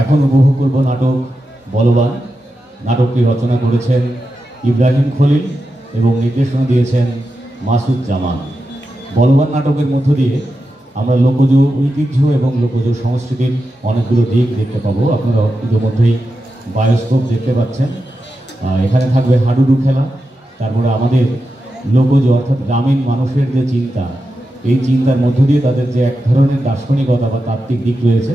এখন উপভোগ করব নাটক বলবান। নাটকটি রচনা করেছেন ইব্রাহিম খলিল এবং নির্দেশনা দিয়েছেন মাসুদ জামান। বলবান নাটকের মধ্য দিয়ে আমরা লোকজ ঐতিহ্য এবং লোকজ সংস্কৃতির অনেকগুলো দিক দেখতে পাবো। আপনারা ইতিমধ্যেই বায়োস্কোপ দেখতে পাচ্ছেন। এখানে থাকবে হাডুডু খেলা, তারপরে আমাদের লোকজ অর্থাৎ গ্রামীণ মানুষের যে চিন্তা, এই চিন্তার মধ্য দিয়ে তাদের যে এক ধরনের দার্শনিকতা বা তাত্ত্বিক দিক রয়েছে,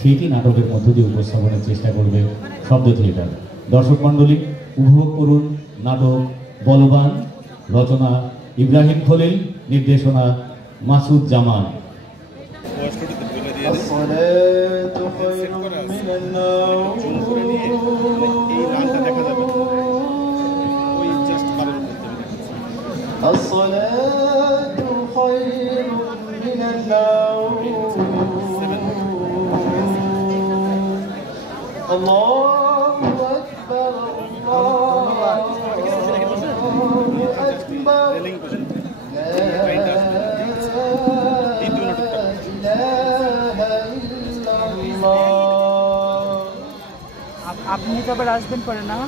সেইটি নাটকের মধ্য দিয়ে উপস্থাপনের চেষ্টা করবে শব্দ থিয়েটার। দর্শক মণ্ডলী, উপভোগ করুন নাটক বলবান, রচনা ইব্রাহিম খলিল, নির্দেশনা মাসুদ জামান। الصلاة خير من النوم الله أكبر الله أكبر لا إله إلا الله। আপনি তবে আসবেন পরে না?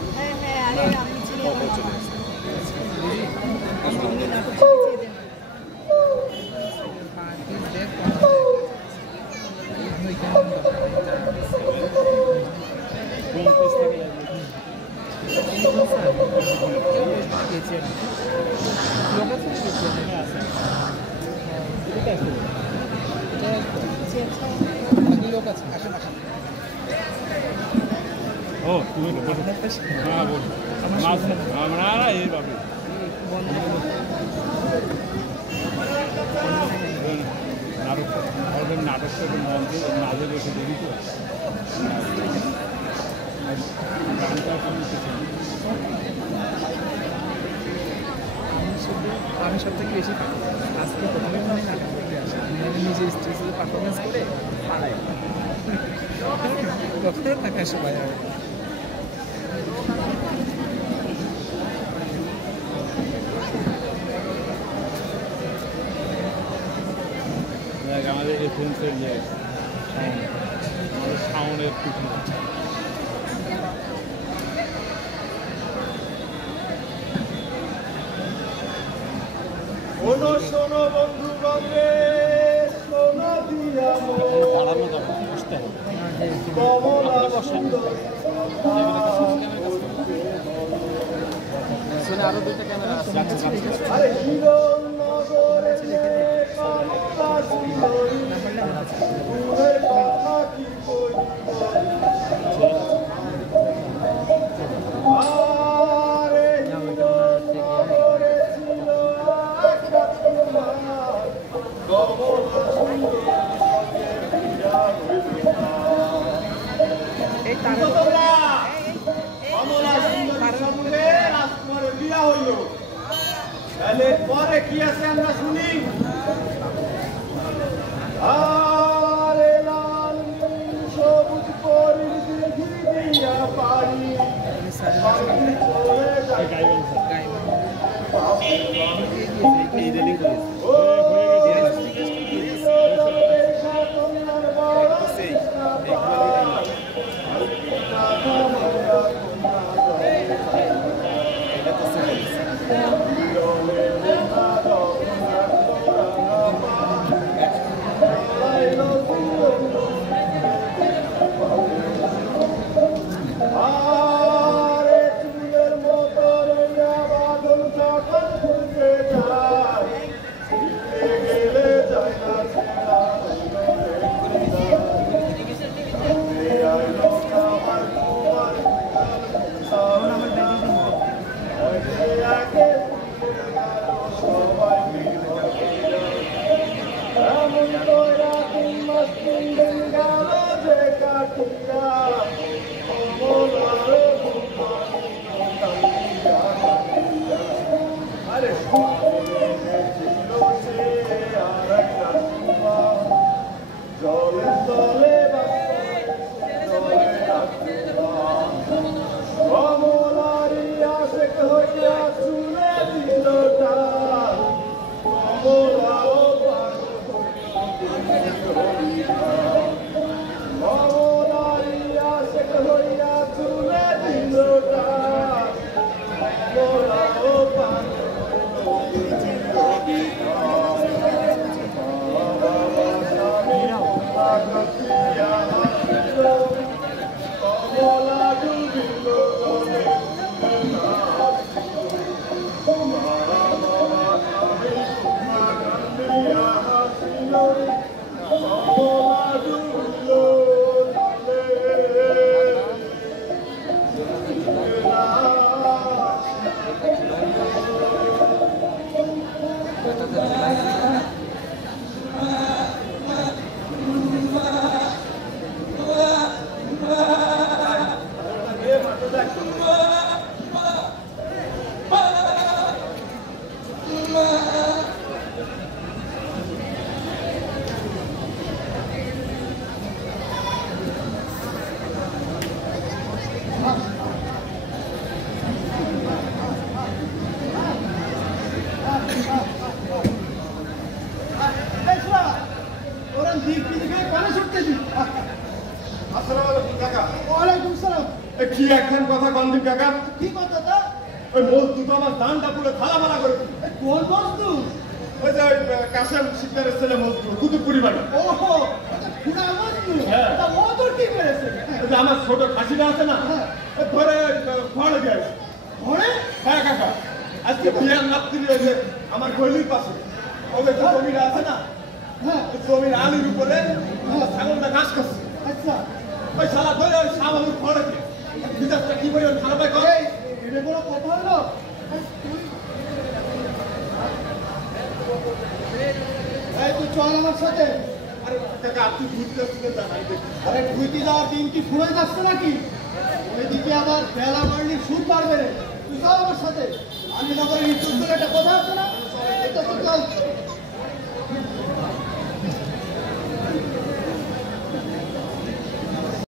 ও তুমি আমরা এইভাবে নাটক মাঝে বসে দেখি তো আমি সব থেকে বেশি আজকে প্রথমে মনে নাটক দেখে আসি, নিজে স্টেজে পারফরমেন্স করে পালাই কতদিন থাকা সবাই আর আমাদের রেফারেন্সের যে সাউন্ডের শোনো শোনো বন্ধু বান্ধে সোনা দিয়া বাড়ানো যাবে বুঝতে হবে কমলা সুন্দর আরো দুইটা ক্যামেরা আছে। আরে হিরণ নগরে কমলা সুন্দরী ফুলের কথা কি কইব আরে হিরণ নগরে ছিল একটা তোমার কমলা সুন্দরী বিয়া হইল না। এই তারা কমলা সুন্দরীর সঙ্গে রাজকুমারের বিয়া হইল, তাহলে পরে কি আছে আমরা শুনি। আরে লাল নীল সবুজ পরীর দিঘি দিয়া পারি পাখি চলে যায় ও কন্যার বড় আরে চুলের মতো রইয়া বাদল যখন ঘুরতে যায় গেলে যায় না ছেড়া আমার তোমার সবাই এমন তোরা তিন মাস 3 দিন গেল যে কাটিয়া আরে জলে তলে কমলারি আসে হইয়া চুলে দিল কমলাও কমলারি কাকা ওয়ালাইকুম সালাম। এ কি একখান কথা কন্দিন কাকা কি কথা তা? ওই মজদুর তো আমার দানটা পুরো থালা করে দিল। কোন বস্তু? ওই যে ওই কাশেম শিকদারের ছেলে মজদুর কুতুবপুরি বাড়ি ওহো, এটা খুনা বস্তু। হ্যাঁ। তা ও তোর কি করেছে? ওই যে আমার ছোট খাসিটা আছে না হ্যাঁ। ও ধরে ফড়ে গেছে। ঘরে? হ্যাঁ কাকা আজকে বিয়ার রাত্রি হয়েছে আমার গলির পাশে ওদের যে জমিটা আছে না হ্যাঁ। ওই জমির আলির উপরে আমার ছাগলটা ঘাস খাচ্ছে আচ্ছা। ওই শালা ধরে ওই সাবালুর ফড়ে দিয়ে বিজাসটা কি করে খারাপ হয় কর এই, এটা কোনো কথা হলো? এই তুই চল আমার সাথে। আরে কাকা তুই বুঝতে আসছিলেন জানাই দেখি আরে ঢুইতে যাওয়া দিন কি ফুরে যাচ্ছে নাকি? ওইদিকে আবার বেলা বাড়লি সুদ বাড়বে রে। তুই চল আমার সাথে। আমি নগরের ইজ্জত করে একটা